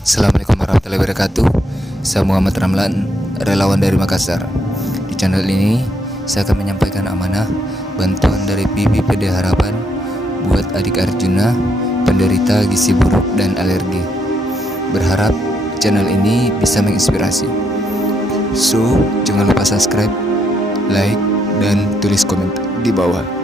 Assalamualaikum warahmatullahi wabarakatuh. Saya Muhammad Ramlan, relawan dari Makassar. Di channel ini, saya akan menyampaikan amanah bantuan dari PBPD Harapan buat adik Arjuna, penderita gizi buruk dan alergi. Berharap channel ini bisa menginspirasi. So, jangan lupa subscribe, like, dan tulis komentar di bawah.